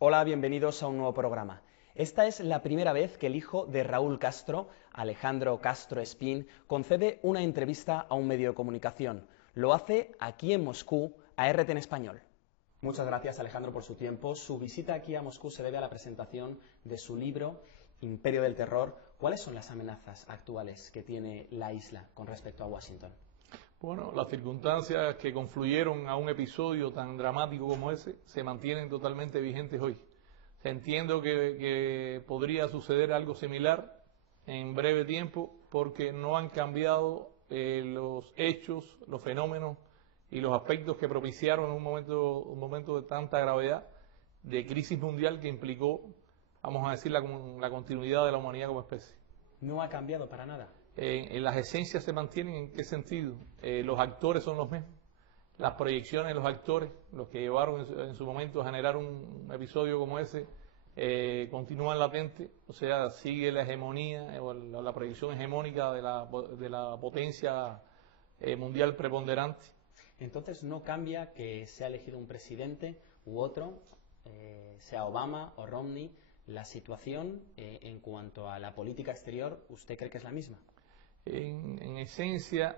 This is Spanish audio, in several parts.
Hola, bienvenidos a un nuevo programa. Esta es la primera vez que el hijo de Raúl Castro, Alejandro Castro Espín, concede una entrevista a un medio de comunicación. Lo hace aquí en Moscú, a RT en español. Muchas gracias, Alejandro, por su tiempo. Su visita aquí a Moscú se debe a la presentación de su libro Imperio del Terror. ¿Cuáles son las amenazas actuales que tiene la isla con respecto a Washington? Bueno, las circunstancias que confluyeron a un episodio tan dramático como ese se mantienen totalmente vigentes hoy. Entiendo que podría suceder algo similar en breve tiempo porque no han cambiado los hechos, los fenómenos y los aspectos que propiciaron un momento de tanta gravedad, de crisis mundial que implicó, vamos a decir, la continuidad de la humanidad como especie. ¿No ha cambiado para nada? Las esencias se mantienen. ¿En qué sentido? Los actores son los mismos. Las proyecciones de los actores, los que llevaron en su momento a generar un episodio como ese, continúan latentes. O sea, sigue la hegemonía o la proyección hegemónica de la potencia mundial preponderante. Entonces no cambia que sea elegido un presidente u otro, sea Obama o Romney. La situación en cuanto a la política exterior, ¿usted cree que es la misma? En esencia,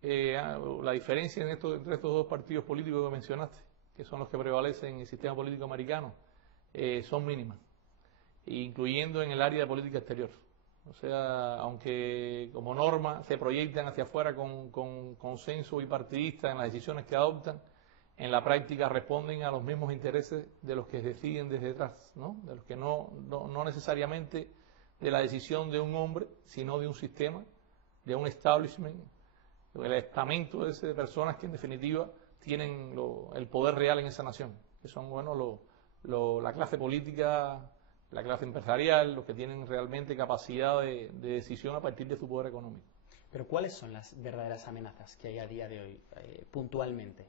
la diferencia entre estos dos partidos políticos que mencionaste, que son los que prevalecen en el sistema político americano, son mínimas, incluyendo en el área de política exterior. O sea, aunque como norma se proyectan hacia afuera con consenso bipartidista en las decisiones que adoptan, en la práctica responden a los mismos intereses de los que deciden desde detrás, ¿no? De los que no necesariamente de la decisión de un hombre, sino de un sistema, de un establishment, el estamento de personas que en definitiva tienen el poder real en esa nación, que son la clase política, la clase empresarial, los que tienen realmente capacidad de decisión a partir de su poder económico. Pero ¿cuáles son las verdaderas amenazas que hay a día de hoy, puntualmente?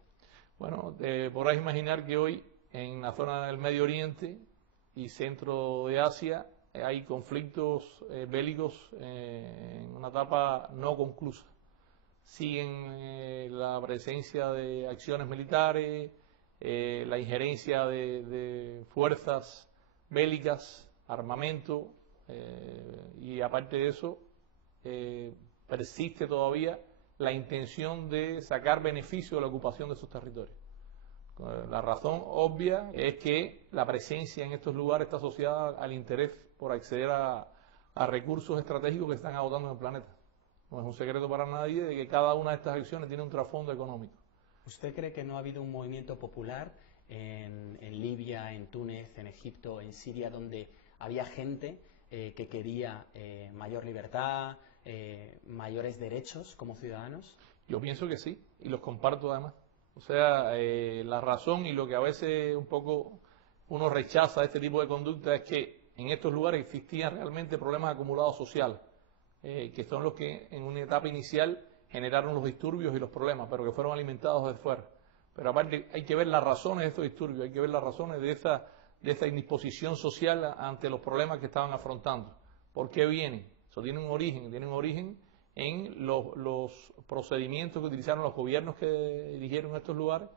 Bueno, podrás imaginar que hoy en la zona del Medio Oriente y centro de Asia hay conflictos bélicos en una etapa no conclusa. Siguen la presencia de acciones militares, la injerencia de fuerzas bélicas, armamento, y aparte de eso persiste todavía la intención de sacar beneficio de la ocupación de esos territorios. La razón obvia es que la presencia en estos lugares está asociada al interés por acceder a recursos estratégicos que están agotando en el planeta. No es un secreto para nadie de que cada una de estas acciones tiene un trasfondo económico. ¿Usted cree que no ha habido un movimiento popular en Libia, en Túnez, en Egipto, en Siria, donde había gente que quería mayor libertad, mayores derechos como ciudadanos? Yo pienso que sí, y los comparto además. O sea, la razón y lo que a veces un poco uno rechaza de este tipo de conducta es que en estos lugares existían realmente problemas acumulados sociales, que son los que en una etapa inicial generaron los disturbios y los problemas, pero que fueron alimentados desde fuera. Pero aparte hay que ver las razones de estos disturbios, hay que ver las razones de esta indisposición social ante los problemas que estaban afrontando. ¿Por qué vienen? Eso tiene un origen en los procedimientos que utilizaron los gobiernos que dirigieron estos lugares,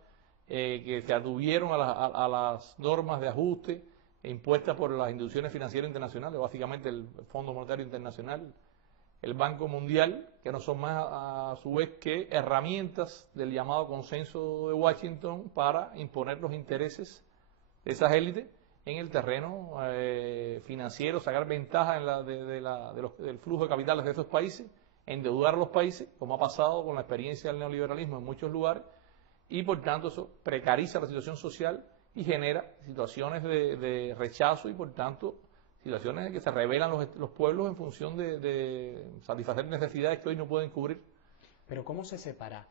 que se atuvieron a las normas de ajuste impuestas por las instituciones financieras internacionales, básicamente el Fondo Monetario Internacional, el Banco Mundial, que no son más a su vez que herramientas del llamado consenso de Washington para imponer los intereses de esas élites en el terreno financiero, sacar ventaja del flujo de capitales de esos países, endeudar a los países, como ha pasado con la experiencia del neoliberalismo en muchos lugares, y por tanto eso precariza la situación social y genera situaciones de rechazo y por tanto situaciones en que se rebelan los pueblos en función de satisfacer necesidades que hoy no pueden cubrir. Pero ¿cómo se separa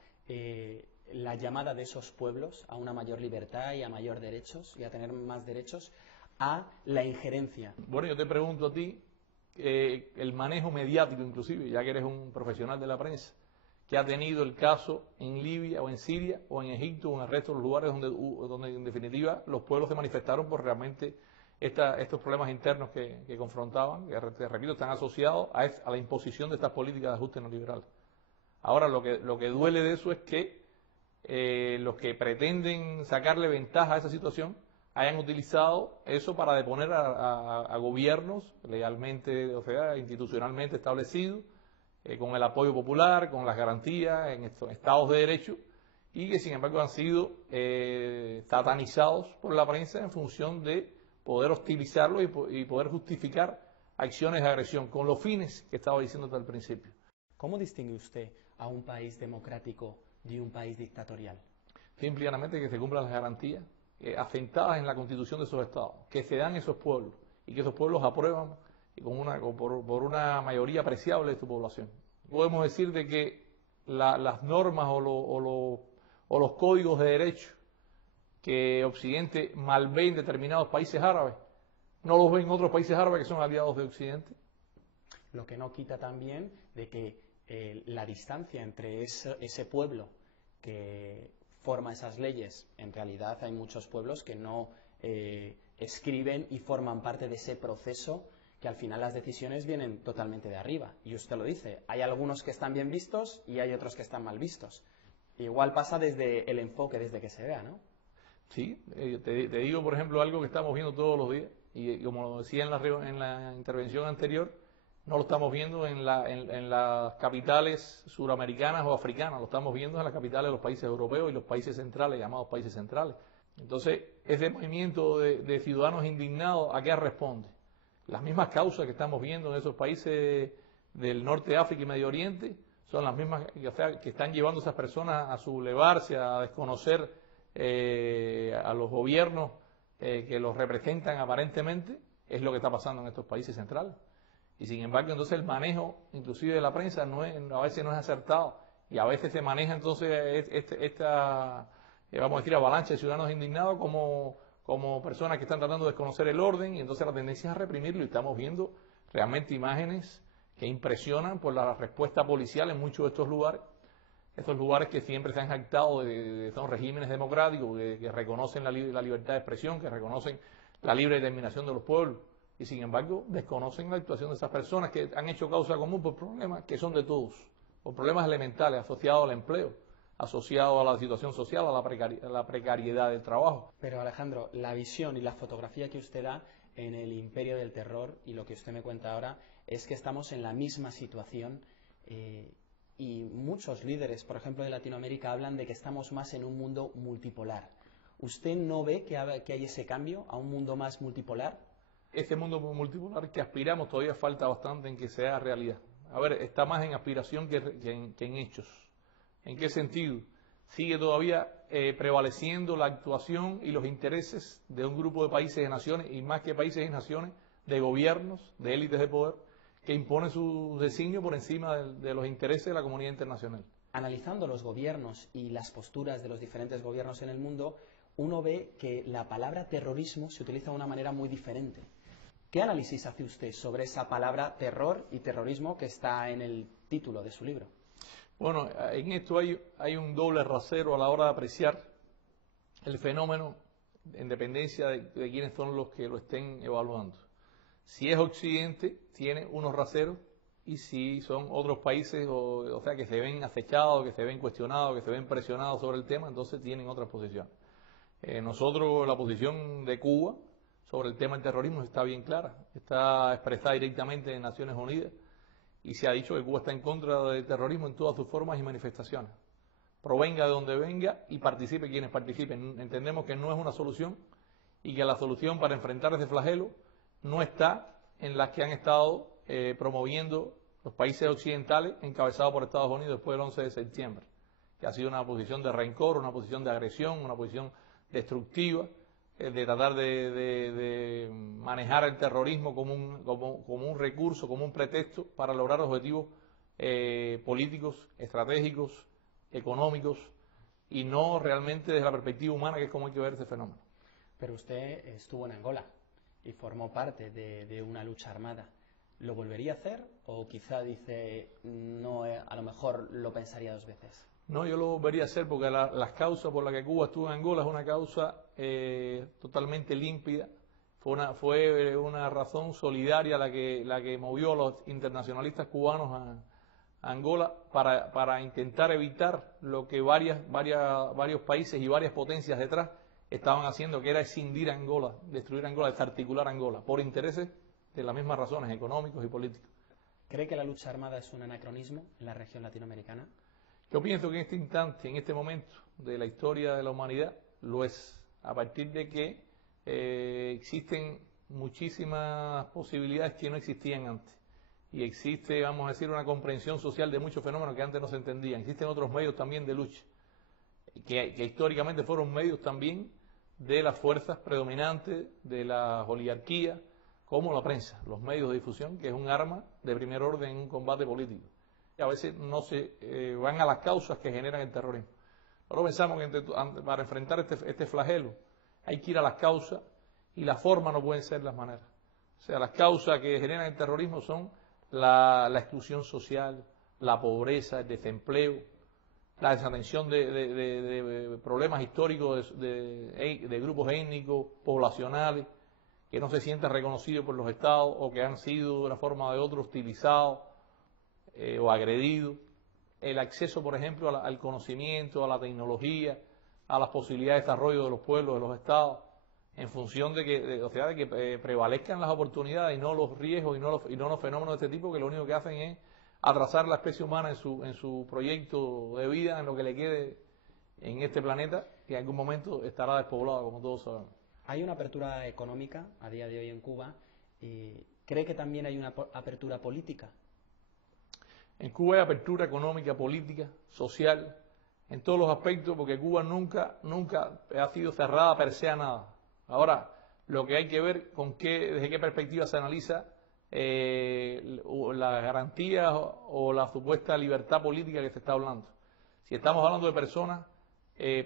la llamada de esos pueblos a una mayor libertad y a mayor derechos y a tener más derechos a la injerencia? Bueno, yo te pregunto a ti, el manejo mediático inclusive, ya que eres un profesional de la prensa, que ha tenido el caso en Libia o en Siria o en Egipto o en el resto de los lugares donde en definitiva los pueblos se manifestaron por realmente estos problemas internos que confrontaban, que te repito, están asociados a la imposición de estas políticas de ajuste neoliberal. Ahora, lo que duele de eso es que los que pretenden sacarle ventaja a esa situación hayan utilizado eso para deponer a gobiernos legalmente, o sea, institucionalmente establecidos, con el apoyo popular, con las garantías en estos estados de derecho, y que sin embargo han sido satanizados por la prensa en función de poder hostilizarlo y poder justificar acciones de agresión, con los fines que estaba diciendo hasta el principio. ¿Cómo distingue usted a un país democrático de un país dictatorial? Simplemente que se cumplan las garantías asentadas en la constitución de esos estados, que se dan esos pueblos y que esos pueblos aprueban y por una mayoría apreciable de su población. Podemos decir de que las normas o los códigos de derecho que Occidente malvé en determinados países árabes, no los ven otros países árabes que son aliados de Occidente. Lo que no quita también de que la distancia entre ese pueblo que forma esas leyes, en realidad hay muchos pueblos que no escriben y forman parte de ese proceso, que al final las decisiones vienen totalmente de arriba. Y usted lo dice, hay algunos que están bien vistos y hay otros que están mal vistos. Igual pasa desde el enfoque, desde que se vea, ¿no? Sí, te digo, por ejemplo, algo que estamos viendo todos los días, y como lo decía en la intervención anterior, no lo estamos viendo en las capitales suramericanas o africanas, lo estamos viendo en las capitales de los países europeos y los países centrales, llamados países centrales. Entonces, ese movimiento de ciudadanos indignados, ¿a qué responde? Las mismas causas que estamos viendo en esos países del norte de África y Medio Oriente son las mismas que están llevando a esas personas a sublevarse, a desconocer a los gobiernos que los representan aparentemente. Es lo que está pasando en estos países centrales. Y sin embargo, entonces el manejo, inclusive de la prensa, a veces no es acertado. Y a veces se maneja entonces esta vamos a decir, avalancha de ciudadanos indignados como personas que están tratando de desconocer el orden, y entonces la tendencia es a reprimirlo. Y estamos viendo realmente imágenes que impresionan por la respuesta policial en muchos de estos lugares que siempre se han jactado son regímenes democráticos, que reconocen la libertad de expresión, que reconocen la libre determinación de los pueblos, y sin embargo desconocen la actuación de esas personas que han hecho causa común por problemas que son de todos, por problemas elementales asociados al empleo, asociados a la situación social, a la precariedad del trabajo. Pero Alejandro, la visión y la fotografía que usted da en el imperio del terror, y lo que usted me cuenta ahora, es que estamos en la misma situación, y muchos líderes, por ejemplo de Latinoamérica, hablan de que estamos más en un mundo multipolar. ¿Usted no ve que hay ese cambio a un mundo más multipolar? Este mundo multipolar que aspiramos todavía falta bastante en que sea realidad. A ver, está más en aspiración que en hechos. ¿En qué sentido? Sigue todavía prevaleciendo la actuación y los intereses de un grupo de países y naciones, y más que países y naciones, de gobiernos, de élites de poder, que imponen su designio por encima de los intereses de la comunidad internacional. Analizando los gobiernos y las posturas de los diferentes gobiernos en el mundo, uno ve que la palabra terrorismo se utiliza de una manera muy diferente. ¿Qué análisis hace usted sobre esa palabra terror y terrorismo que está en el título de su libro? Bueno, en esto hay un doble rasero a la hora de apreciar el fenómeno, en dependencia de quiénes son los que lo estén evaluando. Si es Occidente, tiene unos raseros, y si son otros países, o sea, que se ven acechados, que se ven cuestionados, que se ven presionados sobre el tema, entonces tienen otras posiciones. Nosotros, la posición de Cuba sobre el tema del terrorismo está bien clara, está expresada directamente en Naciones Unidas, y se ha dicho que Cuba está en contra del terrorismo en todas sus formas y manifestaciones. Provenga de donde venga y participe quienes participen. Entendemos que no es una solución, y que la solución para enfrentar ese flagelo no está en las que han estado promoviendo los países occidentales, encabezados por Estados Unidos después del 11 de septiembre, que ha sido una posición de rencor, una posición de agresión, una posición destructiva, de tratar de manejar el terrorismo como un recurso, como un pretexto para lograr objetivos políticos, estratégicos, económicos, y no realmente desde la perspectiva humana, que es como hay que ver ese fenómeno. Pero usted estuvo en Angola y formó parte de una lucha armada. ¿Lo volvería a hacer, o quizá dice no, a lo mejor lo pensaría dos veces? No, yo lo volvería a hacer, porque las causas por las que Cuba estuvo en Angola es una causa totalmente límpida. Fue una razón solidaria la que movió a los internacionalistas cubanos a Angola para intentar evitar lo que varios países y varias potencias detrás estaban haciendo, que era escindir Angola, destruir Angola, desarticular Angola, por intereses de las mismas razones económicos y políticos. ¿Cree que la lucha armada es un anacronismo en la región latinoamericana? Yo pienso que en este instante, en este momento de la historia de la humanidad, lo es, a partir de que existen muchísimas posibilidades que no existían antes. Y existe, vamos a decir, una comprensión social de muchos fenómenos que antes no se entendían. Existen otros medios también de lucha, que históricamente fueron medios también de las fuerzas predominantes, de las oligarquías, como la prensa, los medios de difusión, que es un arma de primer orden en un combate político. Y a veces no se van a las causas que generan el terrorismo. Nosotros pensamos que para enfrentar este flagelo hay que ir a las causas y las formas no pueden ser las maneras. O sea, las causas que generan el terrorismo son la exclusión social, la pobreza, el desempleo, la desatención de problemas históricos de grupos étnicos, poblacionales, que no se sienten reconocidos por los estados o que han sido de una forma o de otra hostilizados o agredidos. El acceso, por ejemplo, al conocimiento, a la tecnología, a las posibilidades de desarrollo de los pueblos, de los estados, en función de que prevalezcan las oportunidades y no los riesgos y no los fenómenos de este tipo, que lo único que hacen es atrasar la especie humana en su proyecto de vida, en lo que le quede en este planeta, que en algún momento estará despoblado, como todos sabemos. Hay una apertura económica a día de hoy en Cuba. ¿Cree que también hay una apertura política? En Cuba hay apertura económica, política, social, en todos los aspectos, porque Cuba nunca ha sido cerrada per se a nada. Ahora, lo que hay que ver desde qué perspectiva se analiza la garantía o la supuesta libertad política que se está hablando. Si estamos hablando de personas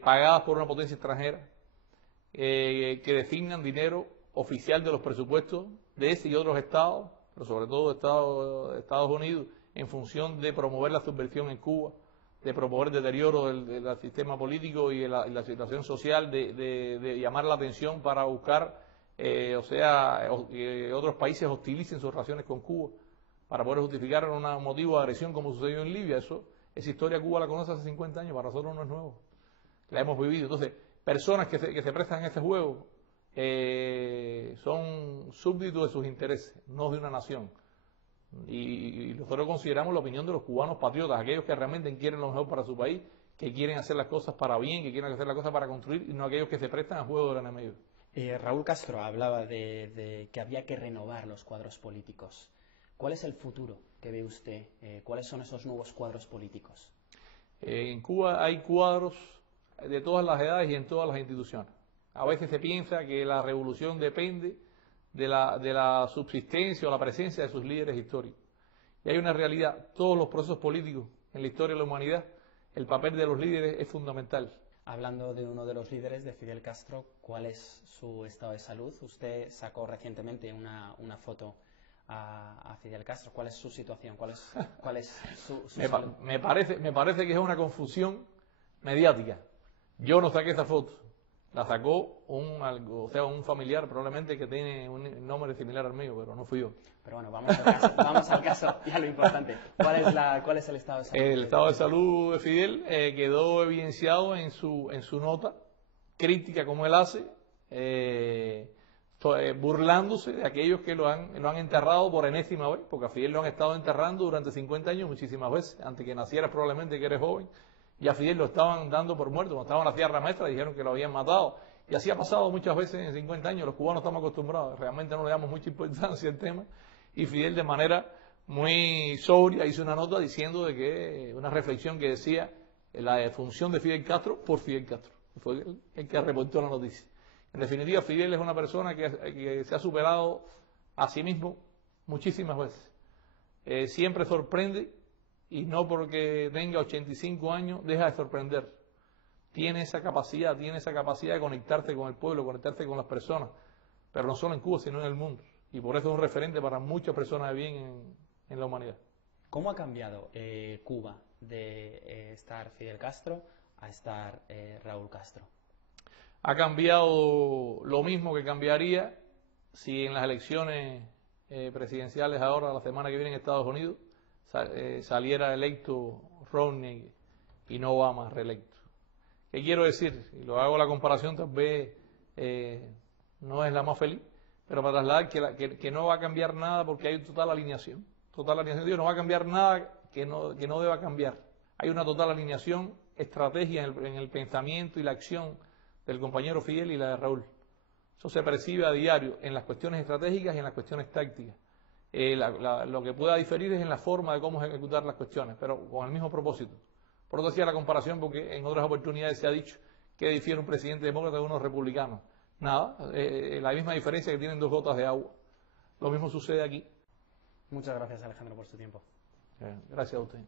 pagadas por una potencia extranjera, que designan dinero oficial de los presupuestos de ese y otros estados, pero sobre todo de Estados Unidos, en función de promover la subversión en Cuba, de promover el deterioro del sistema político y la situación social, de llamar la atención para buscar, que otros países hostilicen sus relaciones con Cuba, para poder justificar un motivo de agresión como sucedió en Libia. Esa historia Cuba la conoce hace 50 años, para nosotros no es nuevo, la hemos vivido. Entonces, personas que se prestan a este juego son súbditos de sus intereses, no de una nación. Y nosotros consideramos la opinión de los cubanos patriotas, aquellos que realmente quieren lo mejor para su país, que quieren hacer las cosas para bien, que quieren hacer las cosas para construir, y no aquellos que se prestan al juego del enemigo. Raúl Castro hablaba de que había que renovar los cuadros políticos. ¿Cuál es el futuro que ve usted? ¿Cuáles son esos nuevos cuadros políticos? En Cuba hay cuadros de todas las edades y en todas las instituciones. A veces se piensa que la revolución depende de la subsistencia o la presencia de sus líderes históricos. Y hay una realidad: todos los procesos políticos en la historia de la humanidad, el papel de los líderes es fundamental. Hablando de uno de los líderes, de Fidel Castro, ¿cuál es su estado de salud? Usted sacó recientemente una foto a Fidel Castro. ¿Cuál es su situación? ¿Cuál es su salud? Me parece que es una confusión mediática. Yo no saqué esa foto. La sacó un familiar probablemente que tiene un nombre similar al mío, pero no fui yo. Pero bueno, vamos al caso, ya lo importante. ¿Cuál es el estado de salud? El estado de salud de Fidel quedó evidenciado en su nota crítica, como él hace, burlándose de aquellos que lo han enterrado por enésima vez, porque a Fidel lo han estado enterrando durante 50 años muchísimas veces, antes que naciera probablemente, que eres joven. Y a Fidel lo estaban dando por muerto, cuando estaba en la Sierra Maestra dijeron que lo habían matado. Y así ha pasado muchas veces en 50 años, los cubanos estamos acostumbrados, realmente no le damos mucha importancia al tema. Y Fidel, de manera muy sobria, hizo una nota diciendo una reflexión que decía la defunción de Fidel Castro por Fidel Castro. Fue el que reportó la noticia. En definitiva, Fidel es una persona que se ha superado a sí mismo muchísimas veces. Siempre sorprende, y no porque tenga 85 años deja de sorprender. Tiene esa capacidad de conectarse con el pueblo, conectarse con las personas, pero no solo en Cuba, sino en el mundo. Y por eso es un referente para muchas personas de bien en la humanidad. ¿Cómo ha cambiado Cuba de estar Fidel Castro a estar Raúl Castro? Ha cambiado lo mismo que cambiaría si en las elecciones presidenciales ahora, la semana que viene en Estados Unidos, saliera electo Romney y no Obama reelecto. ¿Qué quiero decir? Y lo hago la comparación, tal vez no es la más feliz, pero para trasladar que no va a cambiar nada porque hay total alineación. Total alineación, digo, no va a cambiar nada que no deba cambiar. Hay una total alineación, estrategia en el pensamiento y la acción del compañero Fidel y la de Raúl. Eso se percibe a diario en las cuestiones estratégicas y en las cuestiones tácticas. Lo que pueda diferir es en la forma de cómo ejecutar las cuestiones, pero con el mismo propósito. Por eso hacía la comparación, porque en otras oportunidades se ha dicho que difiere un presidente demócrata de uno republicano. Nada, la misma diferencia, que tienen 2 gotas de agua. Lo mismo sucede aquí. Muchas gracias, Alejandro, por su tiempo. Gracias a usted.